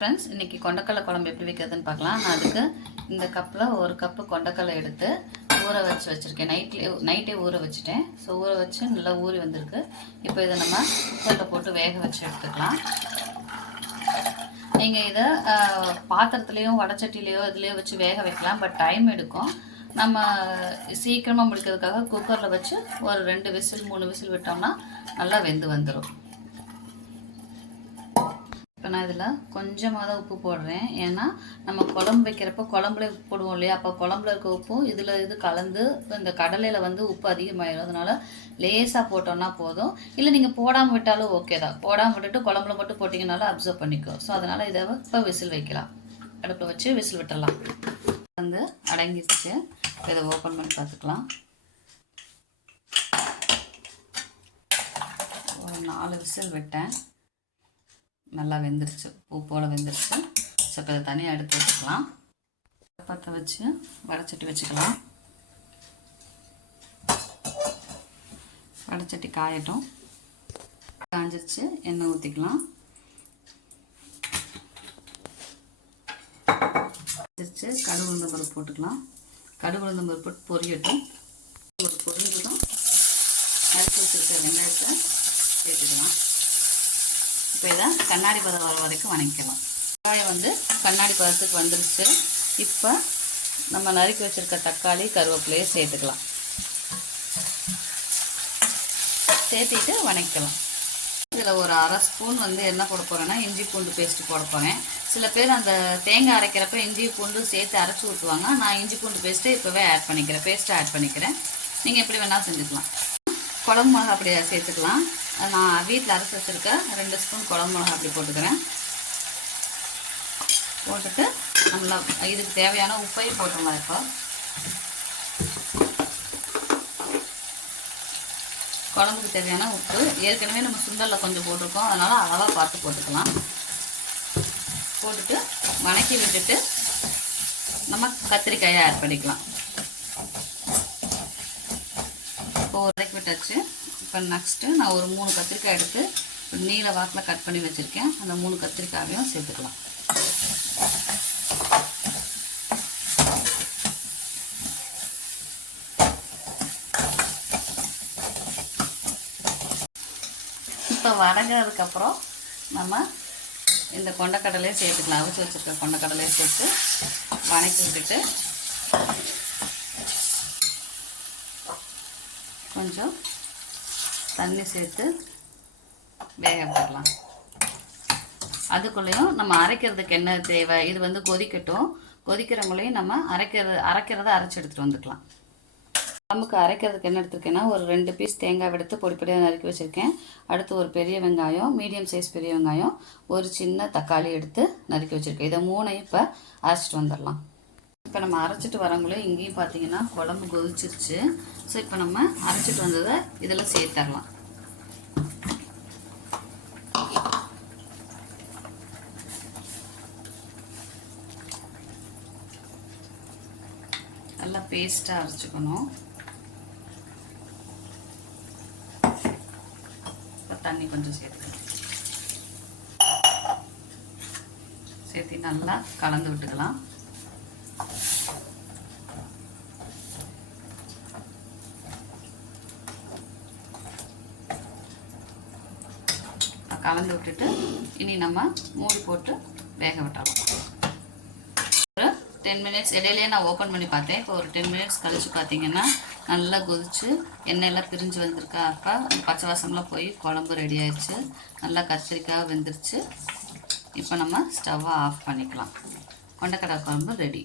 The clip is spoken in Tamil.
ஃப்ரெண்ட்ஸ், இன்றைக்கி கொண்டக்கடலை குழம்பு எப்படி வைக்கிறதுன்னு பார்க்கலாம். நான் அதுக்கு இந்த கப்பில் ஒரு கப்பு கொண்டக்கடலை எடுத்து ஊற வச்சுருக்கேன். நைட்டே ஊற வச்சுட்டேன். ஸோ ஊற வச்சு நல்லா ஊறி வந்திருக்கு. இப்போ இதை நம்ம குக்கரில் போட்டு வேக வச்சு எடுத்துக்கலாம். நீங்கள் இதை பாத்திரத்துலேயும் வடச்சட்டிலேயோ இதுலேயோ வச்சு வேக வைக்கலாம். பட் டைம் எடுக்கும். நம்ம சீக்கிரமாக முடிக்கிறதுக்காக குக்கரில் வச்சு ஒரு 2 விசில் 3 விசில் விட்டோம்னா நல்லா வெந்து வந்துடும். இப்போ நான் இதில் கொஞ்சமாக தான் உப்பு போடுறேன். ஏன்னா நம்ம குழம்பு வைக்கிறப்போ குழம்புல உப்பு போடுவோம் இல்லையா, அப்போ குழம்புல இருக்க உப்பும் இது கலந்து இந்த கடலையில் வந்து உப்பு அதிகமாகிடும். அதனால் லேசாக போட்டோம்னா போதும். இல்லை நீங்கள் போடாமல் விட்டாலும் ஓகே தான். போடாமல் விட்டுட்டு குழம்புல மட்டும் போட்டிங்கனாலும் அப்சர்வ் பண்ணிக்கும். ஸோ அதனால் இதை இப்போ விசில் வைக்கலாம். அடுப்பில் வச்சு விசில் விட்டுடலாம். வந்து அடங்கிடுச்சு. இதை ஓப்பன் பண்ணி பார்த்துக்கலாம். ஒரு 4 விசில் விட்டேன். நல்லா வெந்துருச்சு, உப்போடு வெந்துருச்சு. ஸோ இப்போ இதை தனியாக எடுத்து வச்சுக்கலாம். பற்ற வச்சு வடைச்சட்டி வச்சுக்கலாம். வடைச்சட்டி காயட்டும். காஞ்சிருச்சு. எண்ணெய் ஊற்றிக்கலாம். வச்சு கடுகு உளுந்தம் பருப்பு போட்டுக்கலாம். கடுகு உளுந்தம் பருப்பு போட்டு பொரியட்டும். ஒரு பொரிஞ்சதும் அரைச்சி வச்சுருக்க வெங்காயத்தை சேர்த்துக்கலாம். இப்போ இதை கண்ணாடி பதம் வர வரைக்கும் வதக்கிக்கலாம். வெங்காயம் வந்து கண்ணாடி பதத்துக்கு வந்துருச்சு. இப்போ நம்ம நறுக்கி வச்சுருக்க தக்காளி கருவேப்பிலையை சேர்த்துக்கலாம். சேர்த்திட்டு வதக்கலாம். இதில் ஒரு 1/2 ஸ்பூன் வந்து என்ன போட போகிறேன்னா இஞ்சி பூண்டு பேஸ்ட்டு போட போகிறேன். சில பேர் அந்த தேங்காய் அரைக்கிறப்ப இஞ்சி பூண்டு சேர்த்து அரைச்சி ஊற்றுவாங்க. நான் இஞ்சி பூண்டு பேஸ்ட்டு இப்போவே ஆட் பண்ணிக்கிறேன். பேஸ்ட்டை ஆட் பண்ணிக்கிறேன். நீங்கள் எப்படி வேணாலும் செஞ்சுக்கலாம். குழம்பு மிளகா அப்படி சேர்த்துக்கலாம். நான் வீட்டில் அரைச்சி வச்சுருக்க 2 ஸ்பூன் குழம்பு மிளகா அப்படி போட்டுக்கிறேன். போட்டுட்டு நல்லா இதுக்கு தேவையான உப்பையும் போட்டுடலாம். இப்போ குழம்புக்கு தேவையான உப்பு ஏற்கனவே நம்ம சுண்டலில் கொஞ்சம் போட்டிருக்கோம். அதனால் அளவாக பார்த்து போட்டுக்கலாம். போட்டுட்டு வதக்கி விட்டுட்டு நம்ம கத்திரிக்காயை ஆட் பண்ணிக்கலாம். இப்போ வதக்கி விட்டாச்சு. இப்போ நெக்ஸ்ட்டு நான் ஒரு 3 கத்திரிக்காய் எடுத்து நீல வாக்கில் கட் பண்ணி வச்சுருக்கேன். அந்த 3 கத்திரிக்காயையும் சேர்த்துக்கலாம். இப்போ வதங்கிறதுக்கப்புறம் நம்ம இந்த கொண்டக்கடலையை சேர்த்துக்கலாம். அவிச்சு வச்சுருக்க கொண்டக்கடலையை சேர்த்து வதக்கி விட்டுட்டு கொஞ்சம் தண்ணி சேர்த்து வேக விட்டுடலாம். அதுக்குள்ளேயும் நம்ம அரைக்கிறதுக்கு என்ன தேவை, இது வந்து கொதிக்கட்டும். கொதிக்கிறவங்களையும் நம்ம அரைக்கிறத அரைச்சி எடுத்துகிட்டு வந்துக்கலாம். நமக்கு அரைக்கிறதுக்கு என்ன எடுத்துருக்கேன்னா ஒரு 2 பீஸ் தேங்காய் எடுத்து பொடி பொடியாக நறுக்கி வச்சுருக்கேன். அடுத்து ஒரு பெரிய வெங்காயம், மீடியம் சைஸ் பெரிய வெங்காயம், ஒரு சின்ன தக்காளி எடுத்து நறுக்கி வச்சுருக்கேன். இதை 3ஐயும் இப்போ அரைச்சிட்டு வந்துடலாம். இப்போ நம்ம அரைச்சிட்டு வரவங்களே இங்கேயும் பார்த்தீங்கன்னா குழம்பு கொதிச்சிருச்சு. ஸோ இப்போ நம்ம அரைச்சிட்டு வந்ததை இதில் சேர்த்துடலாம். நல்லா பேஸ்ட்டாக அரைச்சிக்கணும். இப்போ தண்ணி கொஞ்சம் சேர்த்து நல்லா கலந்து விட்டுக்கலாம். கலந்து விட்டுட்டு இனி நம்ம மூடி போட்டு வேக விட்டுறலாம். ஒரு 10 மினிட்ஸ் இடையிலேயே நான் ஓப்பன் பண்ணி பார்த்தேன். இப்போ ஒரு 10 மினிட்ஸ் கழித்து பார்த்தீங்கன்னா நல்லா கொதிச்சு எண்ணெயெல்லாம் பிரிஞ்சு வந்திருக்கா. அப்போ அந்த பச்சை வாசம்லாம் போய் குழம்பு ரெடி ஆயிடுச்சு. நல்லா கத்திரிக்காய் வெந்துருச்சு. இப்போ நம்ம ஸ்டவ்வை ஆஃப் பண்ணிக்கலாம். கொண்டக்கடலை குழம்பு ரெடி.